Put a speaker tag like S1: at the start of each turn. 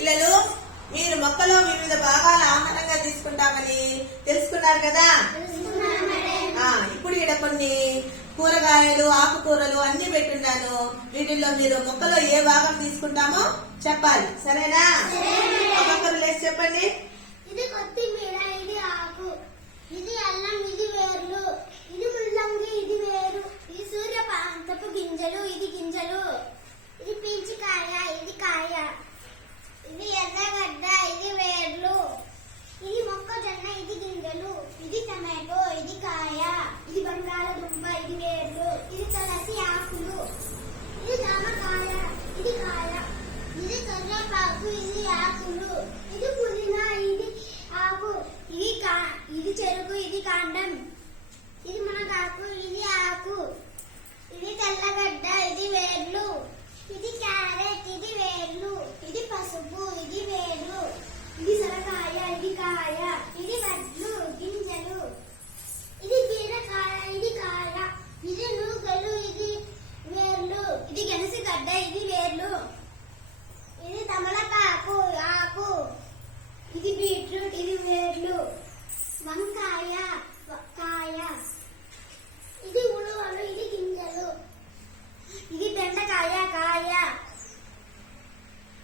S1: పిల్లలు మీరు మొక్కలో వివిధ భాగాలు ఆహారంగా తీసుకుంటామని తెలుసుకున్నారు కదా? ఇప్పుడు ఇక్కడ కొన్ని కూరగాయలు ఆకుకూరలు అన్ని పెట్టున్నాను. వీటిల్లో మీరు మొక్కలో ఏ భాగం తీసుకుంటామో చెప్పాలి. సరేనా? ఒక్కొక్కరు లేచి చెప్పండి.
S2: ఇది కొత్తిమీర ఇది ఆకు ఇది అల్లం ఇది వేర్లు ఇది ముల్లంగి ఇది వేరు ఇది సూర్యపాంతపు గింజలు ఇది గింజలు ఇది పీచికాయ ఇది కాయ ఇది ఎర్రగడ్డ ఇది వేర్లు ఇది మొక్కజొన్న ఇది ఇది టమాటో ఇది కాయ ఇది బంగాళదుంప ఇది వేర్లు ఇది తులసి ఆకులు ఇది జామకాయ ఇది కాయ ఇది కర్రపాకు ఇది ఆకులు ఇది పుదీనా ఇది ఆకు ఇది కా ఇది చెరుకు ఇది కాండం. వంకాయ